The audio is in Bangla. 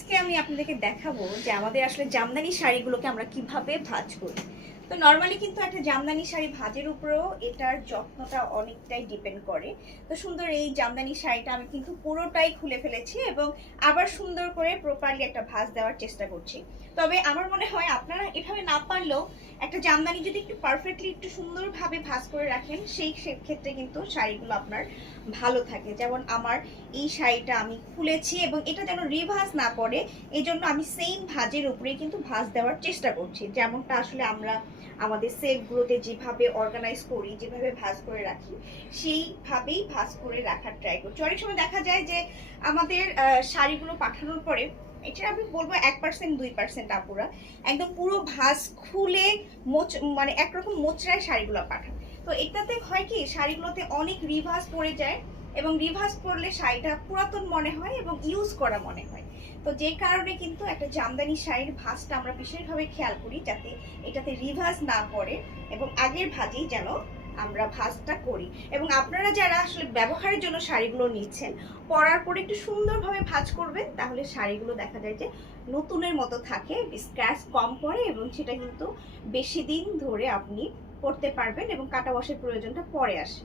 আজকে আমি আপনাদেরকে দেখাবো যে আমাদের আসলে জামদানি শাড়িগুলোকে আমরা কিভাবে ভাঁজ করি। তো নরমালি কিন্তু একটা জামদানি শাড়ি ভাঁজের উপরেও এটার যত্নটা অনেকটাই ডিপেন্ড করে। তো সুন্দর এই জামদানি শাড়িটা আমি কিন্তু পুরোটাই খুলে ফেলেছি এবং আবার সুন্দর করে প্রপারলি একটা ভাঁজ দেওয়ার চেষ্টা করছি। তবে আমার মনে হয় আপনারা এভাবে না পারলেও একটা জামদানি যদি একটু পারফেক্টলি একটু সুন্দরভাবে ভাঁজ করে রাখেন সেই ক্ষেত্রে কিন্তু শাড়িগুলো আপনার ভালো থাকে। যেমন আমার এই শাড়িটা আমি খুলেছি এবং এটা যেন রিভার্স না পড়ে এই জন্য আমি সেম ভাঁজের উপরেই কিন্তু ভাঁজ দেওয়ার চেষ্টা করছি, যেমনটা আসলে আমরা আমাদের সেটগুলোতে যেভাবে অর্গানাইজ করি, যেভাবে ভাঁজ করে রাখি সেইভাবেই ভাঁজ করে রাখার ট্রাই করছি। অনেক সময় দেখা যায় যে আমাদের শাড়িগুলো পাঠানোর পরে, এটা আমি বলবো 1% 2% আপুরা একদম পুরো ভাঁজ খুলে মানে একরকম মোচড়ায় শাড়িগুলো পাঠান। তো এটাতে হয় কি, শাড়িগুলোতে অনেক রিভার্স পড়ে যায় এবং রিভার্স করলে শাড়িটা পুরাতন মনে হয় এবং ইউজ করা মনে হয়। তো যে কারণে কিন্তু একটা জামদানি শাড়ির ভাঁজটা আমরা বিশেষভাবে খেয়াল করি যাতে এটাতে রিভার্স না পড়ে এবং আগের ভাঁজেই যেন আমরা ভাঁজটা করি। এবং আপনারা যারা আসলে ব্যবহারের জন্য শাড়িগুলো নিচ্ছেন, পরার পরে একটু সুন্দরভাবে ভাঁজ করবেন, তাহলে শাড়িগুলো দেখা যায় যে নতুনের মতো থাকে, স্ক্র্যাচ কম পড়ে এবং সেটা কিন্তু বেশি দিন ধরে আপনি পরতে পারবেন এবং কাটা ওয়াশের প্রয়োজনটা পরে আসে।